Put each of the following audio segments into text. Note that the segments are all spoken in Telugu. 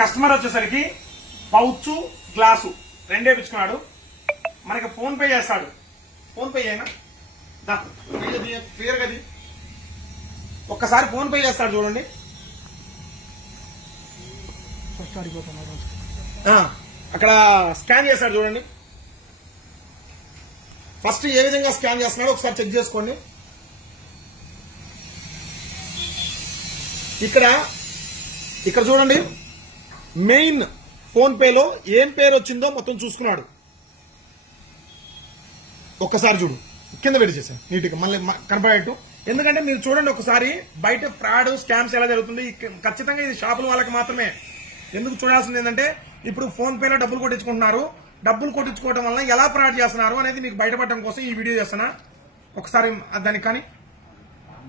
కస్టమర్ వచ్చేసరికి పౌచ్ గ్లాసు రెండే పిచ్చుకున్నాడు. మనకి ఫోన్ పే చేస్తాడు. ఫోన్ పే అయినా క్లియర్ గది ఒక్కసారి ఫోన్ పే చేస్తాడు చూడండి. అక్కడ స్కాన్ చేస్తాడు చూడండి. ఫస్ట్ ఏ విధంగా స్కాన్ చేస్తున్నాడో ఒకసారి చెక్ చేసుకోండి. ఇక్కడ చూడండి, మెయిన్ ఫోన్ పేలో ఏం పేరు వచ్చిందో మొత్తం చూసుకున్నాడు. ఒక్కసారి చూడు, కింద పెట్టి చేశాను నీట్గా మళ్ళీ కనపడేట్టు. ఎందుకంటే మీరు చూడండి ఒకసారి, బయట ఫ్రాడ్ స్కామ్స్ ఎలా జరుగుతుంది. ఖచ్చితంగా ఇది షాపుల వాళ్ళకి మాత్రమే. ఎందుకు చూడాల్సింది ఏంటంటే, ఇప్పుడు ఫోన్ పేలో డబ్బులు కొట్టించుకుంటున్నారు. డబ్బులు కొట్టించుకోవడం వల్ల ఎలా ఫ్రాడ్ చేస్తున్నారు అనేది మీకు బయటపడడం కోసం ఈ వీడియో చేస్తున్నా. ఒకసారి దానికి కానీ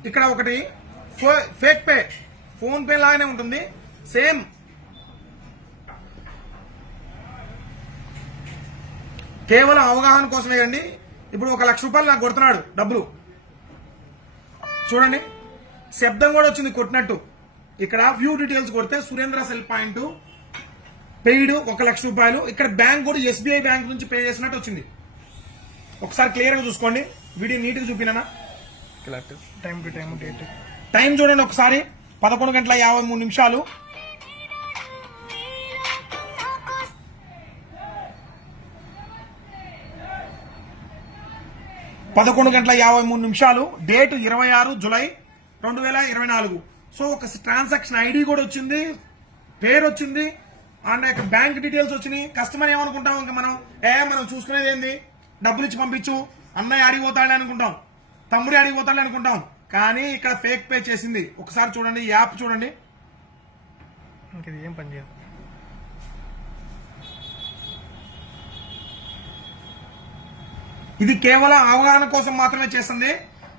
ఇక్కడ ఒకటి ఫేక్ పే, ఫోన్ పే లాగానే ఉంటుంది సేమ్. కేవలం అవగాహన కోసమే అండి. ఇప్పుడు 1 లక్ష రూపాయలు నాకు కొడుతున్నాడు డబ్బులు. చూడండి, శబ్దం కూడా వచ్చింది కొట్టినట్టు. ఇక్కడ వ్యూ డీటెయిల్స్ కొడితే సురేంద్ర సెల్ పాయింట్ పెయిడ్ 1 లక్ష రూపాయలు. ఇక్కడ బ్యాంక్ కూడా ఎస్బీఐ బ్యాంక్ నుంచి పే చేసినట్టు వచ్చింది. ఒకసారి క్లియర్ గా చూసుకోండి. వీడియో నీట్ గా చూపినా. Time to time date time చూడండి ఒకసారి, 11:53. 11:53. Date 26 July 2024. సో ఒక ట్రాన్సాక్షన్ ఐడి కూడా వచ్చింది, పేరు వచ్చింది, అండ్ బ్యాంక్ డీటెయిల్స్ వచ్చినాయి. కస్టమర్ ఏమనుకుంటాం, ఇంకా మనం చూసుకునేది ఏంది, డబ్బులు ఇచ్చి పంపించు, అన్నయ్య అడిగిపోతాడు అనుకుంటాం, తమ్ముడి అడిగిపోతాడు అనుకుంటాం. కానీ ఇక్కడ ఫేక్ పే చేసింది. ఒకసారి చూడండి, యాప్ చూడండి. ఇది ఏం పని చేయదు. ఇది కేవలం అవగాహన కోసం మాత్రమే చేస్తుంది.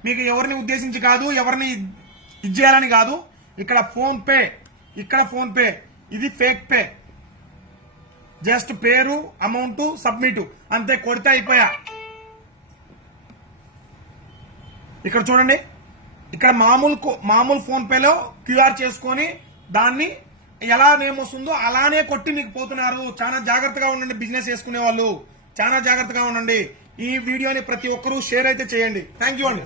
మీకు ఎవరిని ఉద్దేశించి కాదు, ఎవరిని ఇది చేయాలని కాదు. ఇక్కడ ఫోన్ పే, ఇది ఫేక్ పే. జస్ట్ పేరు, అమౌంట్, సబ్మిట్ అంతే, కొడితే అయిపోయా. ఇక్కడ చూడండి, ఇక్కడ మామూలు ఫోన్ పేలో క్యూఆర్ చేసుకొని దాన్ని ఎలా నేమ్ వస్తుందో అలానే కొట్టి మీకు పోతున్నారు. చాలా జాగ్రత్తగా ఉండండి, బిజినెస్ చేసుకునే వాళ్ళు చాలా జాగ్రత్తగా ఉండండి. ఈ వీడియోని ప్రతి ఒక్కరూ షేర్ అయితే చేయండి. థ్యాంక్ యూ అండి.